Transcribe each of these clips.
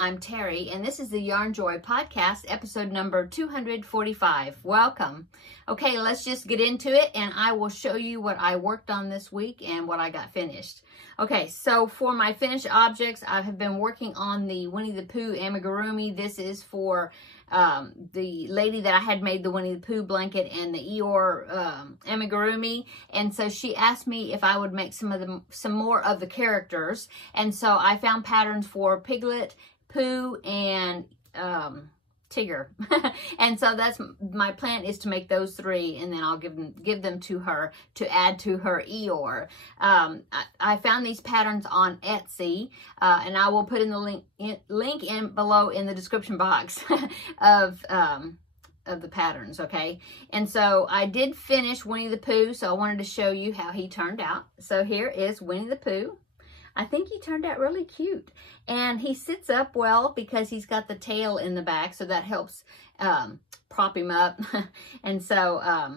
I'm Terry, and this is the Yarn Joy Podcast, episode number 245. Welcome. Okay, let's just get into it, and I will show you what I worked on this week and what I got finished. Okay, so for my finished objects, I have been working on the Winnie the Pooh amigurumi. This is for the lady that I had made the Winnie the Pooh blanket and the Eeyore amigurumi, and so she asked me if I would make some more of the characters, and so I found patterns for Piglet, Pooh, and Tigger. And so that's my plan, is to make those three, and then I'll give them to her to add to her Eeyore. I found these patterns on Etsy, and I will put in the link in below in the description box of the patterns, okay? And so I did finish Winnie the Pooh, so I wanted to show you how he turned out. So here is Winnie the Pooh. I think he turned out really cute, and he sits up well because he's got the tail in the back, so that helps prop him up. And so I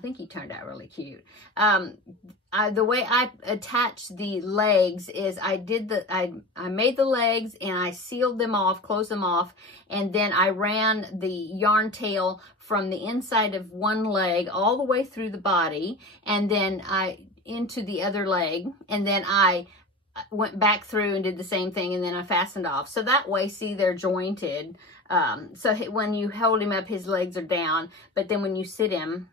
think he turned out really cute. The way I attached the legs is I made the legs and I sealed them off, closed them off, and then I ran the yarn tail from the inside of one leg all the way through the body, and then into the other leg, and then I went back through and did the same thing, and then I fastened off. So that way, see, they're jointed. So when you hold him up, his legs are down, but then when you sit him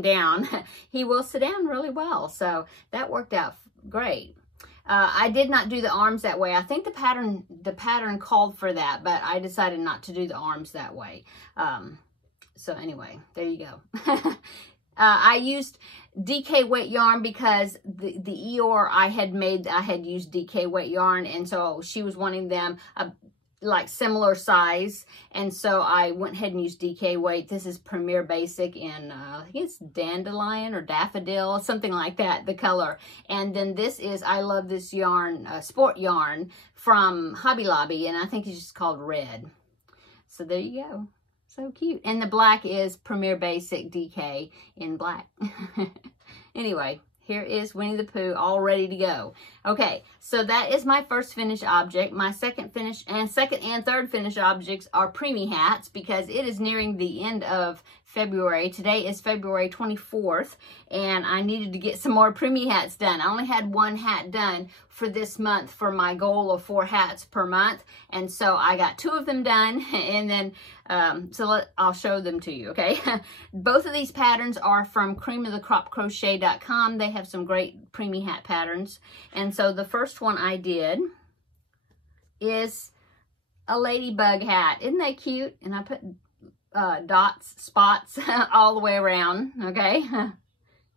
down, he will sit down really well. So that worked out great. I did not do the arms that way. I think the pattern called for that, but I decided not to do the arms that way. So anyway, there you go. I used DK weight yarn because the Eeyore I had used DK weight yarn, and so she was wanting them like similar size, and so I went ahead and used DK weight. This is Premier Basic in I think it's Dandelion or Daffodil, something like that, the color. And then this is, I love this yarn, sport yarn from Hobby Lobby, and I think it's just called Red. So there you go. So cute. And the black is Premier Basic DK in black. Anyway, here is Winnie the Pooh all ready to go. Okay, so that is my first finished object. My second and third finished objects are preemie hats, because it is nearing the end of February. Today is February 24th, and I needed to get some more preemie hats done. I only had one hat done for this month for my goal of 4 hats per month, and so I got 2 of them done, and then I'll show them to you, okay? Both of these patterns are from creamofthecropcrochet.com. They have some great preemie hat patterns, and so the first one I did is a ladybug hat. Isn't that cute? And I put spots all the way around, okay?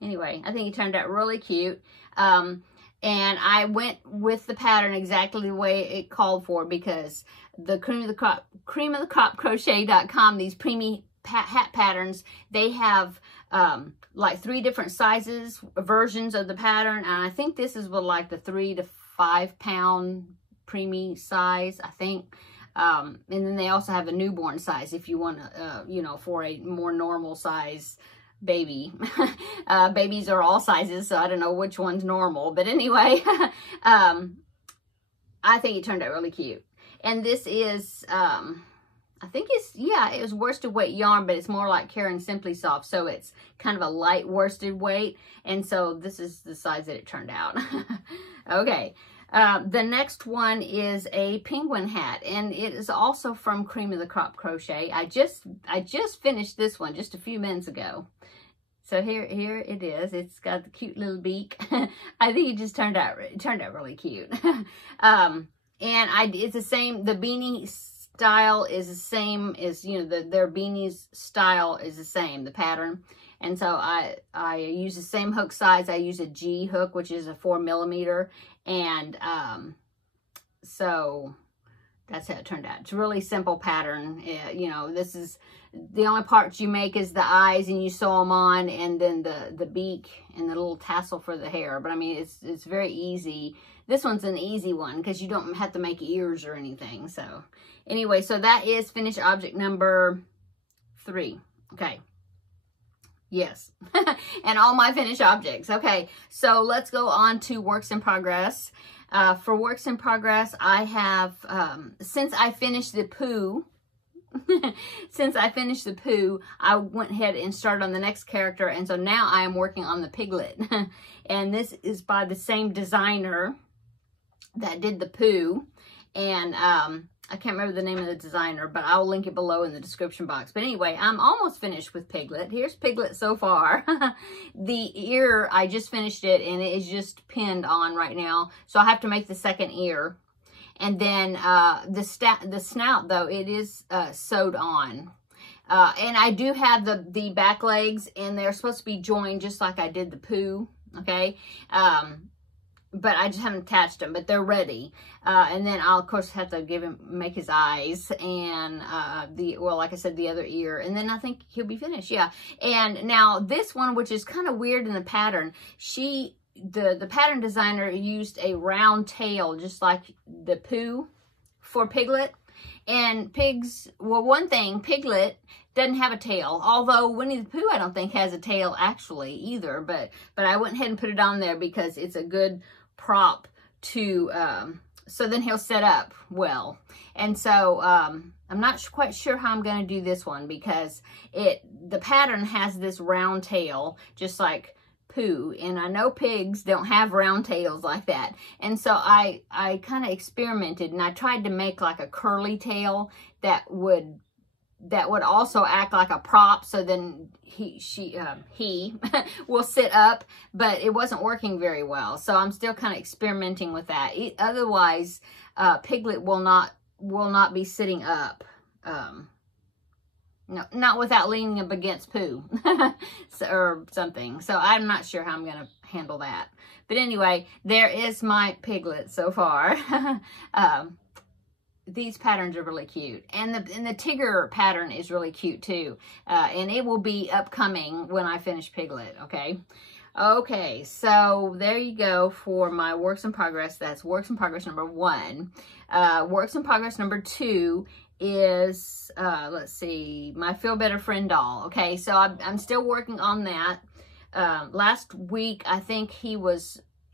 Anyway, I think it turned out really cute. And I went with the pattern exactly the way it called for, because the creamofthecropcrochet.com, these preemie hat patterns, they have like 3 different sizes, versions of the pattern, and I think this is like the 3 to 5 pound preemie size, I think. And then they also have a newborn size if you want to, you know, for a more normal size baby. Babies are all sizes, so I don't know which one's normal, but anyway, I think it turned out really cute. And this is, I think it was worsted weight yarn, but it's more like Caring Simply Soft, so it's kind of a light worsted weight, and so this is the size that it turned out. Okay. The next one is a penguin hat, and it is also from Cream of the Crop Crochet. I just finished this one just a few minutes ago. So here it is. It's got the cute little beak. I think it just turned out really cute. And it's the same. The beanie style is the same as, you know, their beanies style is the same, the pattern. And so I use the same hook size. I use a G hook, which is a 4mm, and so that's how it turned out. It's a really simple pattern. You know, this is the only parts you make is the eyes, and you sew them on, and then the beak and the little tassel for the hair. But I mean, it's very easy. This one's an easy one because you don't have to make ears or anything. So anyway, so that is finished object number 3. Okay. Yes. And all my finished objects. Okay, so let's go on to works in progress. For works in progress, I have, since I finished the Pooh, I went ahead and started on the next character, and so now I am working on the Piglet. And this is by the same designer that did the Pooh, and I can't remember the name of the designer, but I'll link it below in the description box. But anyway, I'm almost finished with Piglet. Here's Piglet so far. The ear, I just finished it, and it is just pinned on right now. So I have to make the second ear. And then the snout, though, it is sewed on. And I do have the back legs, and they're supposed to be joined just like I did the Pooh, okay? But I just haven't attached them, but they're ready. And then I'll, of course, have to make his eyes and, well, like I said, the other ear. And then I think he'll be finished, yeah. And now this one, which is kind of weird in the pattern, the pattern designer used a round tail, just like the Pooh for Piglet. And one thing, Piglet doesn't have a tail, although Winnie the Pooh I don't think has a tail actually either, but I went ahead and put it on there because it's a good prop to, so then he'll set up well. And so I'm not quite sure how I'm going to do this one because the pattern has this round tail, just like Pooh, and I know pigs don't have round tails like that. And so I kind of experimented, and I tried to make like a curly tail that would also act like a prop, so then he will sit up, but it wasn't working very well. So I'm still kind of experimenting with that. Otherwise, Piglet will not be sitting up. No, not without leaning up against Pooh or something. So I'm not sure how I'm going to handle that. But anyway, there is my Piglet so far. These patterns are really cute. And the Tigger pattern is really cute too. And it will be upcoming when I finish Piglet, okay? Okay, so there you go for my works in progress. That's works in progress number 1. Works in progress number 2 is, let's see, my Feel Better Friend doll. Okay, so I'm still working on that. Last week, I think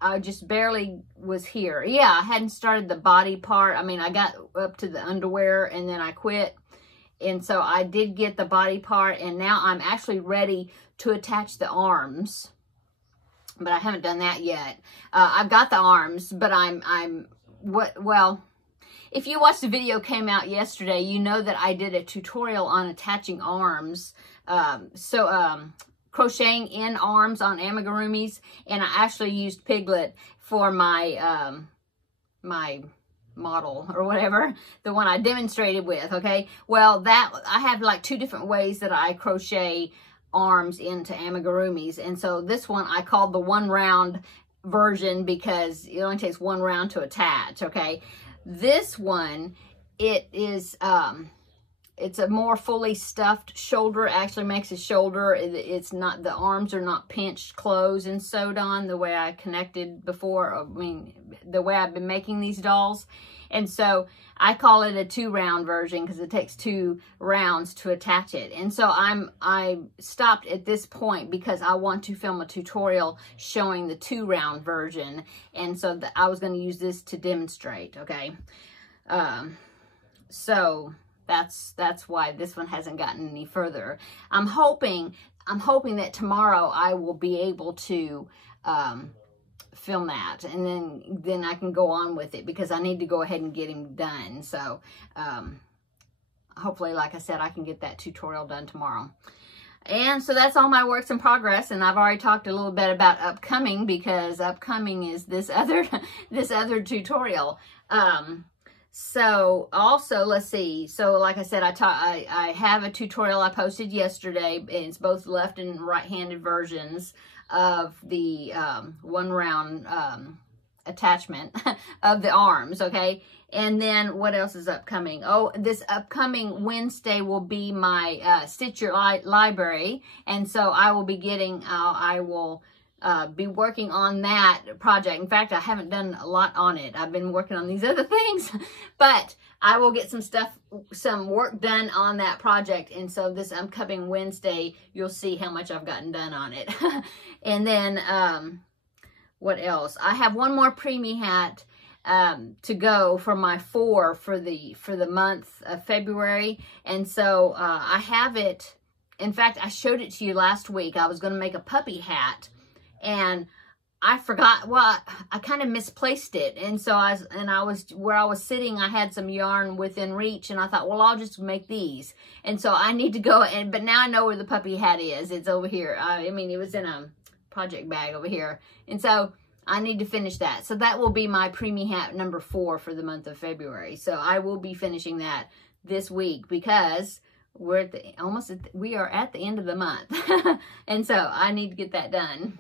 I just barely was here. Yeah, I hadn't started the body part. I mean, I got up to the underwear and then I quit. And so I did get the body part, and now I'm actually ready to attach the arms. But I haven't done that yet. I've got the arms, but well, if you watched the video came out yesterday, you know that I did a tutorial on attaching arms. Crocheting in arms on amigurumis, and I actually used Piglet for my my model or whatever, the one I demonstrated with, okay? Well, I have like 2 different ways that I crochet arms into amigurumis, and so this one I called the 1 round version because it only takes 1 round to attach, okay? This one, it is it's a more fully stuffed shoulder. It actually makes a shoulder. It's not, the arms are not pinched closed and sewed on the way I connected before. I mean, the way I've been making these dolls. And so I call it a 2 round version because it takes 2 rounds to attach it. And so I stopped at this point because I want to film a tutorial showing the 2 round version. And so I was going to use this to demonstrate, okay? So that's why this one hasn't gotten any further. I'm hoping that tomorrow I will be able to film that, and then I can go on with it because I need to go ahead and get him done. So hopefully, like I said, I can get that tutorial done tomorrow. And so that's all my works in progress, and I've already talked a little bit about upcoming because upcoming is this other tutorial. So also, let's see. So like I said, I have a tutorial I posted yesterday, and it's both left and right-handed versions of the 1 round attachment of the arms, okay? And then what else is upcoming? Oh, this upcoming Wednesday will be my Stitch Your Library, and so I will be getting, I will be working on that project. In fact, I haven't done a lot on it. I've been working on these other things, but I will get some work done on that project. And so this upcoming Wednesday, you'll see how much I've gotten done on it. And then, what else? I have one more preemie hat. to go for my 4 for the month of February. And so I have it. In fact, I showed it to you last week. I was going to make a puppy hat, and I forgot. Well, I kind of misplaced it, and so I was where I was sitting. I had some yarn within reach, and I thought, well, I'll just make these. And so I need to go, but now I know where the puppy hat is. It's over here. I mean, it was in a project bag over here, and so I need to finish that. So that will be my preemie hat number 4 for the month of February. So I will be finishing that this week because we're at we are at the end of the month. And so I need to get that done.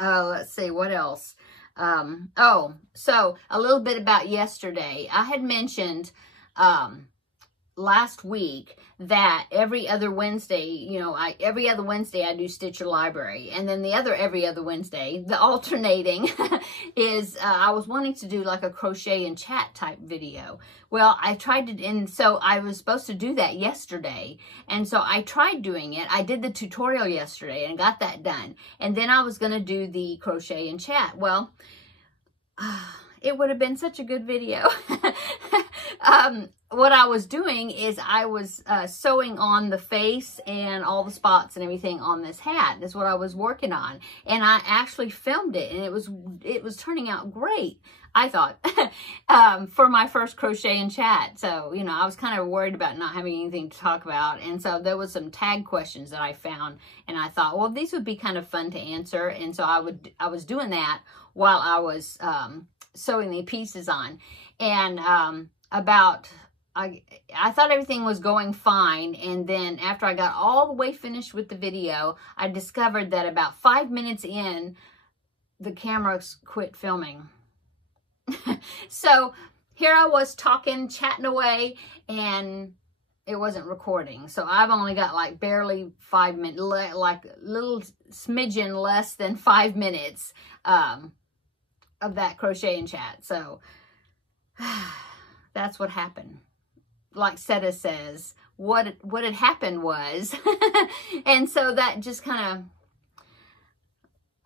Let's see, what else? So a little bit about yesterday. I had mentioned last week that every other Wednesday, every other Wednesday I do Stitch Your Library. And then every other Wednesday, the alternating is I was wanting to do like a crochet and chat type video. Well, I tried to, and so I was supposed to do that yesterday. And so I tried doing it. I did the tutorial yesterday and got that done. And then I was going to do the crochet and chat. Well, it would have been such a good video. What I was doing is I was sewing on the face and all the spots and everything on this hat. That's what I was working on. And I actually filmed it, and it was turning out great, I thought, for my first crochet and chat. So, I was kind of worried about not having anything to talk about. And so there was some tag questions that I found, and I thought, well, these would be kind of fun to answer. And so I was doing that while I was sewing the pieces on. And I thought everything was going fine, and then after I got all the way finished with the video, I discovered that about 5 minutes in, the camera quit filming. So here I was talking, chatting away, and it wasn't recording. So I've only got like barely 5 minutes, like a little smidgen less than 5 minutes of that crochet and chat. So that's what happened. Like Seta says, what had happened was, and so that just kind of,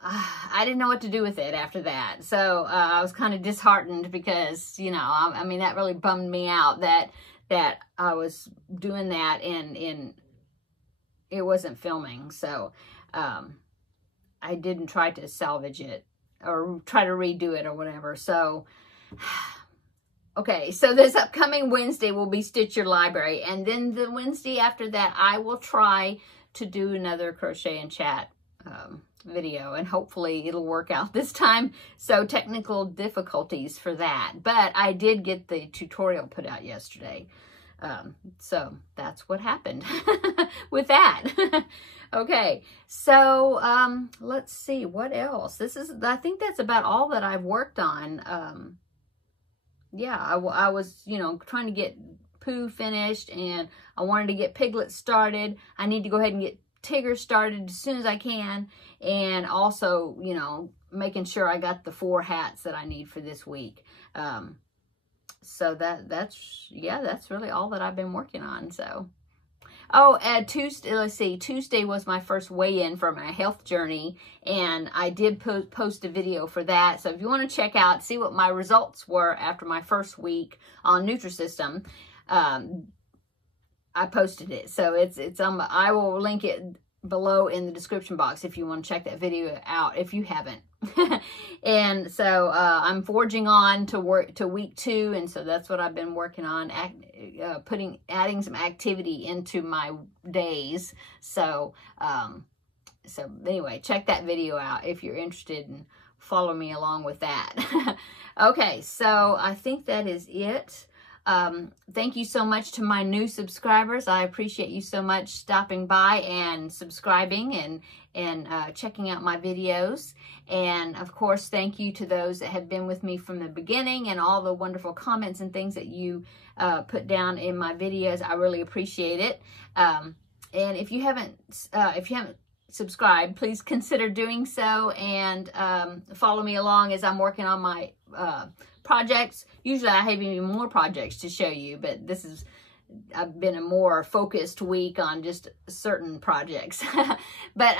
I didn't know what to do with it after that. So I was kind of disheartened because, I mean, that really bummed me out that I was doing that and it wasn't filming. So I didn't try to salvage it or try to redo it or whatever. So okay, so this upcoming Wednesday will be Stitch Your Library. And then the Wednesday after that, I will try to do another crochet and chat video. And hopefully it'll work out this time. So technical difficulties for that. But I did get the tutorial put out yesterday. So that's what happened with that. Okay, so let's see, what else? I think that's about all that I've worked on. Yeah, I was, trying to get Pooh finished, and I wanted to get Piglet started. I need to go ahead and get Tigger started as soon as I can, and also, making sure I got the 4 hats that I need for this week. So that's really all that I've been working on. So, Tuesday, let's see, Tuesday was my first weigh-in for my health journey, and I did post a video for that. So if you want to check out, see what my results were after my first week on Nutrisystem, I posted it. So it's I will link it below in the description box if you want to check that video out if you haven't. And so I'm forging on to week 2, and so that's what I've been working on, adding some activity into my days. So so anyway, check that video out if you're interested, and follow me along with that. Okay, so I think that is it. Thank you so much to my new subscribers. I appreciate you so much stopping by and subscribing and checking out my videos. And of course, thank you to those that have been with me from the beginning and all the wonderful comments and things that you put down in my videos. I really appreciate it. And if you haven't subscribed, please consider doing so, and follow me along as I'm working on my projects. Usually I have even more projects to show you, but I've been a more focused week on just certain projects. But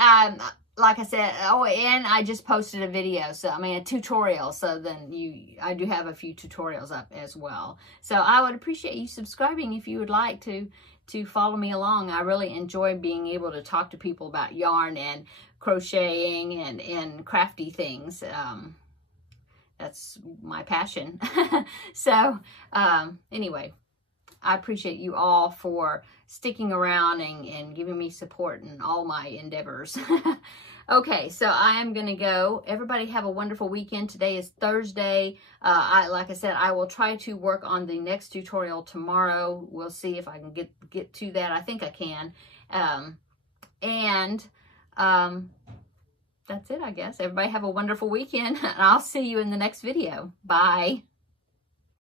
like I said, oh, and I just posted a video, so I mean a tutorial, so then I do have a few tutorials up as well. So I would appreciate you subscribing if you would like to follow me along. I really enjoy being able to talk to people about yarn and crocheting and crafty things. That's my passion. So anyway, I appreciate you all for sticking around and giving me support in all my endeavors. Okay, so I am going to go. Everybody have a wonderful weekend. Today is Thursday. Like I said, I will try to work on the next tutorial tomorrow. We'll see if I can get to that. I think I can. That's it, I guess. Everybody have a wonderful weekend, and I'll see you in the next video. Bye.